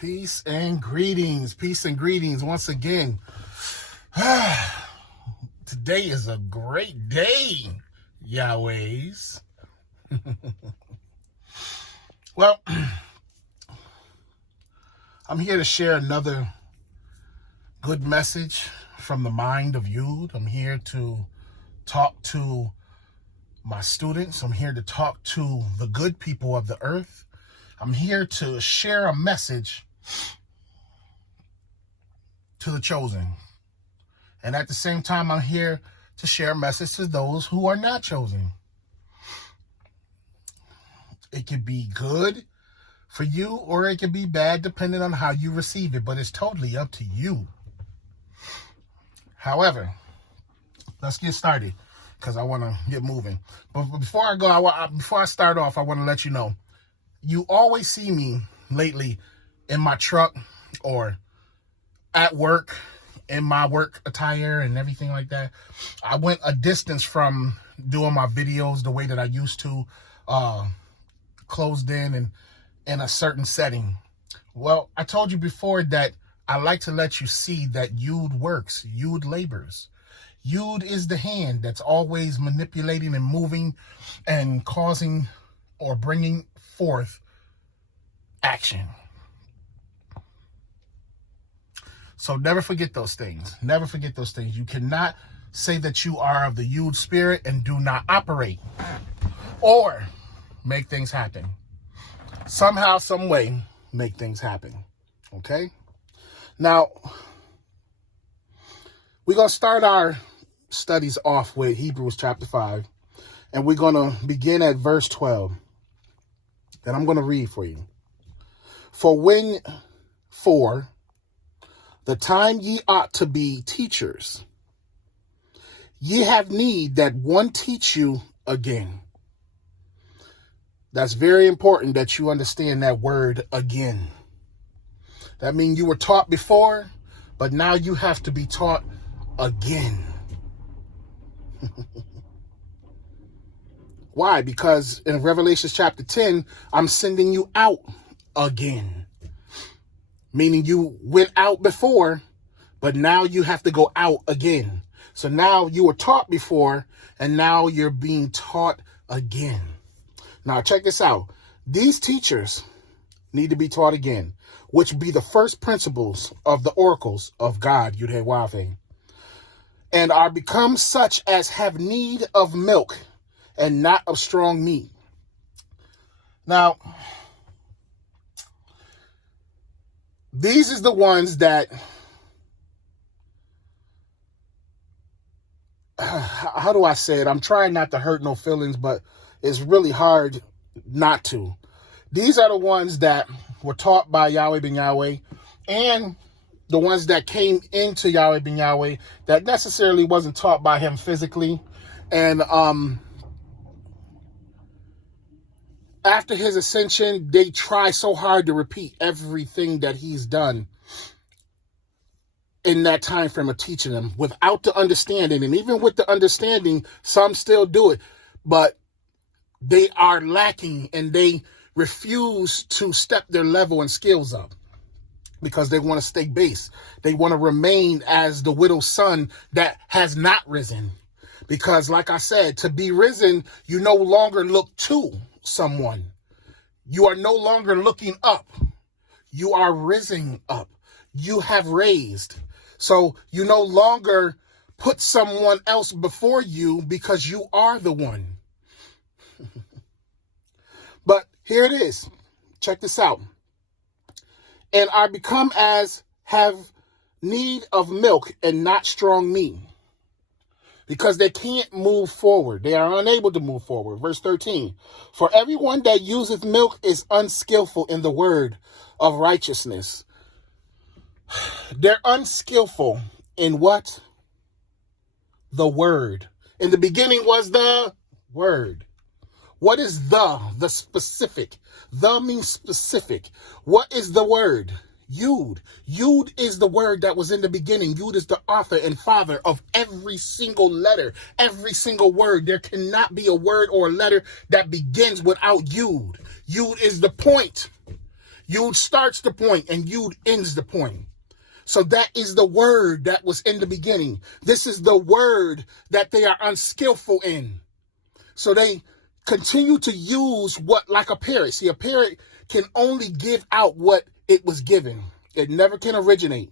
Peace and greetings once again. Today is a great day, Yahwehs. Well, I'm here to share another good message from the mind of Yud. I'm here to talk to my students. I'm here to talk to the good people of the earth. I'm here to share a message to the chosen. And at the same time, I'm here to share a message to those who are not chosen. It could be good for you or it could be bad depending on how you receive it, but it's totally up to you. However, let's get started because I want to get moving. But before I start off, I want to let you know, you always see me lately in my truck or at work, in my work attire and everything like that. I went a distance from doing my videos the way that I used to, closed in and in a certain setting. Well, I told you before that I like to let you see that Yud works, Yud labors. Yud is the hand that's always manipulating and moving and causing or bringing forth action. So never forget those things. Never forget those things. You cannot say that you are of the Yud spirit and do not operate or make things happen. Somehow, some way, make things happen. Okay? Now, we're going to start our studies off with Hebrews chapter 5. And we're going to begin at verse 12. That I'm going to read for you. For the time ye ought to be teachers, ye have need that one teach you again. That's very important that you understand that word again. That means you were taught before, but now you have to be taught again. Why? Because in Revelation chapter 10, I'm sending you out again. Meaning you went out before, but now you have to go out again. So now you were taught before, and now you're being taught again. Now check this out. These teachers need to be taught again, which be the first principles of the oracles of God, Yahweh, and are become such as have need of milk and not of strong meat. Now, these is the ones that, how do I say it? I'm trying not to hurt no feelings, but it's really hard not to. These are the ones that were taught by YahwehBenYahweh and the ones that came into YahwehBenYahweh that necessarily wasn't taught by him physically. And after his ascension, they try so hard to repeat everything that he's done in that time frame of teaching them without the understanding. And even with the understanding, some still do it, but they are lacking and they refuse to step their level and skills up because they want to stay base. They want to remain as the widow's son that has not risen. Because like I said, to be risen, you no longer look to someone. You are no longer looking up. You are rising up. You have raised. So you no longer put someone else before you because you are the one. But here it is. Check this out. And are become as have need of milk and not strong meat. Because they can't move forward. They are unable to move forward. Verse 13. For everyone that useth milk is unskillful in the word of righteousness. They're unskillful in what? The word. In the beginning was the word. What is the specific? The means specific. What is the word? Yud. Yud is the word that was in the beginning. Yud is the author and father of every single letter, every single word. There cannot be a word or a letter that begins without Yud. Yud is the point. Yud starts the point and Yud ends the point. So that is the word that was in the beginning. This is the word that they are unskillful in. So they continue to use what, like a parrot. See, a parrot can only give out what it was given. It never can originate.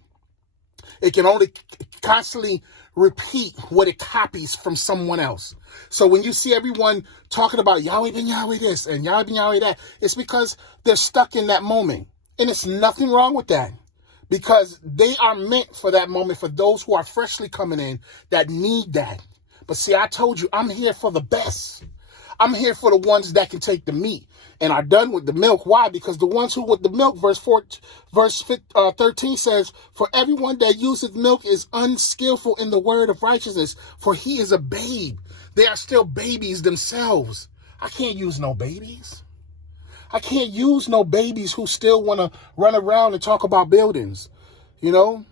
It can only constantly repeat what it copies from someone else. So when you see everyone talking about YahwehBenYahweh this and YahwehBenYahweh that, it's because they're stuck in that moment. And it's nothing wrong with that, because they are meant for that moment, for those who are freshly coming in that need that. But see, I told you, I'm here for the best. I'm here for the ones that can take the meat and are done with the milk. Why? Because the ones who with the milk, verse 13 says, for everyone that useth milk is unskillful in the word of righteousness, for he is a babe. They are still babies themselves. I can't use no babies. I can't use no babies who still want to run around and talk about buildings. You know,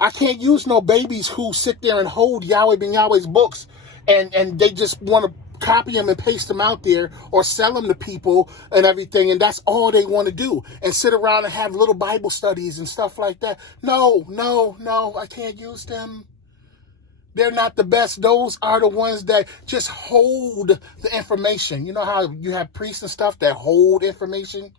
I can't use no babies who sit there and hold YahwehBenYahweh's books and they just want to copy them and paste them out there or sell them to people and everything. And that's all they want to do, and sit around and have little Bible studies and stuff like that. No, I can't use them. They're not the best. Those are the ones that just hold the information. You know how you have priests and stuff that hold information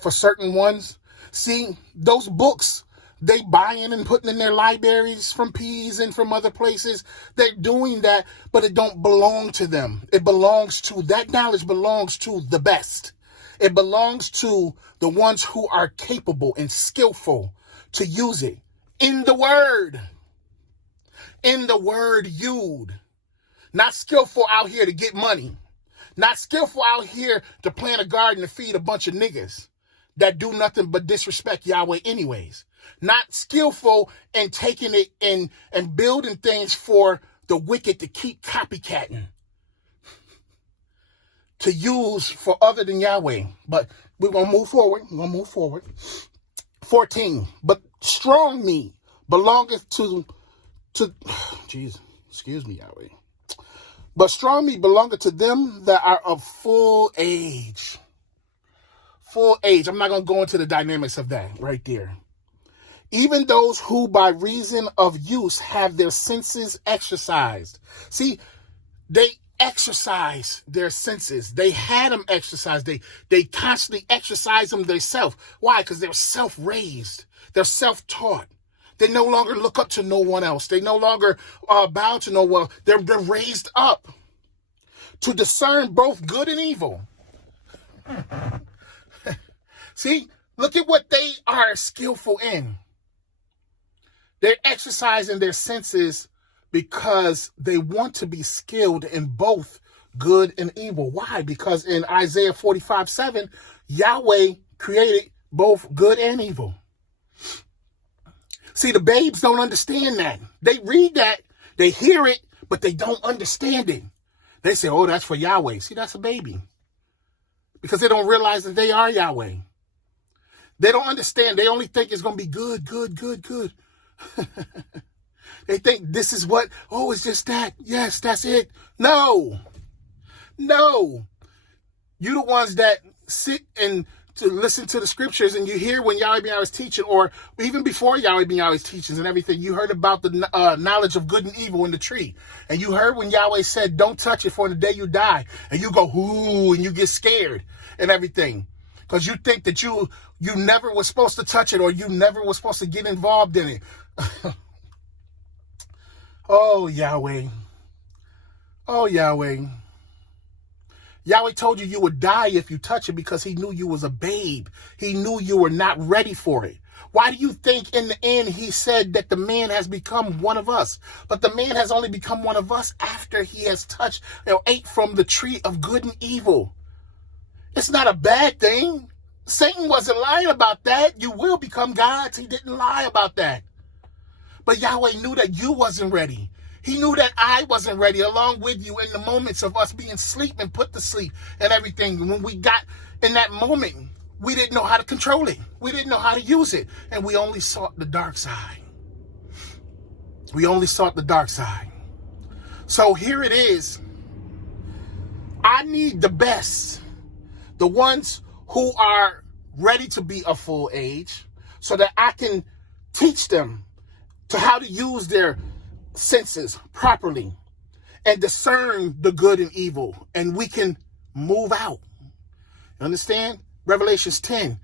for certain ones? See, those books, they buy in and putting in their libraries from P's and from other places. They're doing that, but it don't belong to them. That knowledge belongs to the best. It belongs to the ones who are capable and skillful to use it in the word. In the word Yud. Not skillful out here to get money. Not skillful out here to plant a garden and feed a bunch of niggas that do nothing but disrespect Yahweh anyways. Not skillful in taking it and building things for the wicked to keep copycatting, to use for other than Yahweh. But we're going to move forward. 14. But strong meat belongeth to Jesus, excuse me, Yahweh. But strong meat belongeth to them that are of full age. Full age. I'm not going to go into the dynamics of that right there. Even those who by reason of use have their senses exercised. See, they exercise their senses. They had them exercised. They constantly exercise them themselves. Why? Because they're self-raised. They're self-taught. They no longer look up to no one else. They no longer bow to no one. They're raised up to discern both good and evil. See, look at what they are skillful in. They're exercising their senses because they want to be skilled in both good and evil. Why? Because in Isaiah 45:7, Yahweh created both good and evil. See, the babes don't understand that. They read that, they hear it, but they don't understand it. They say, oh, that's for Yahweh. See, that's a baby. Because they don't realize that they are Yahweh. They don't understand. They only think it's going to be good. They think this is what, oh, it's just that. Yes, that's it. No. You the ones that sit and to listen to the scriptures and you hear when YahwehBenYahweh is teaching, or even before YahwehBenYahweh's teachings and everything, you heard about the knowledge of good and evil in the tree. And you heard when Yahweh said, don't touch it for the day you die. And you go, ooh, and you get scared and everything. Because you think that you never was supposed to touch it, or you never was supposed to get involved in it. Oh, Yahweh. Yahweh told you would die if you touch it because he knew you was a babe. He knew you were not ready for it. Why do you think in the end he said that the man has become one of us? But the man has only become one of us after he has touched or ate from the tree of good and evil. It's not a bad thing. Satan wasn't lying about that. You will become gods. He didn't lie about that. But Yahweh knew that you wasn't ready. He knew that I wasn't ready along with you in the moments of us being asleep and put to sleep and everything. When we got in that moment, we didn't know how to control it. We didn't know how to use it. And we only sought the dark side. So here it is. I need the best. The ones who are ready to be of full age, so that I can teach them to how to use their senses properly and discern the good and evil, and we can move out. You understand? Revelations 10,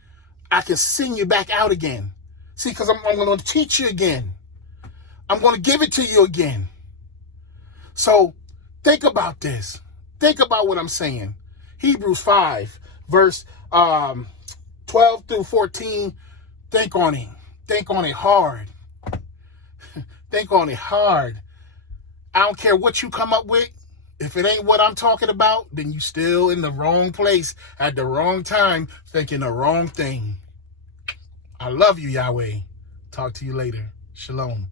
I can send you back out again. See, because I'm going to teach you again. I'm going to give it to you again. So think about this. Think about what I'm saying. Hebrews 5, verse 12 through 14. Think on it. Think on it hard. Think on it hard. I don't care what you come up with. If it ain't what I'm talking about, then you still in the wrong place at the wrong time, thinking the wrong thing. I love you, Yahweh. Talk to you later. Shalom.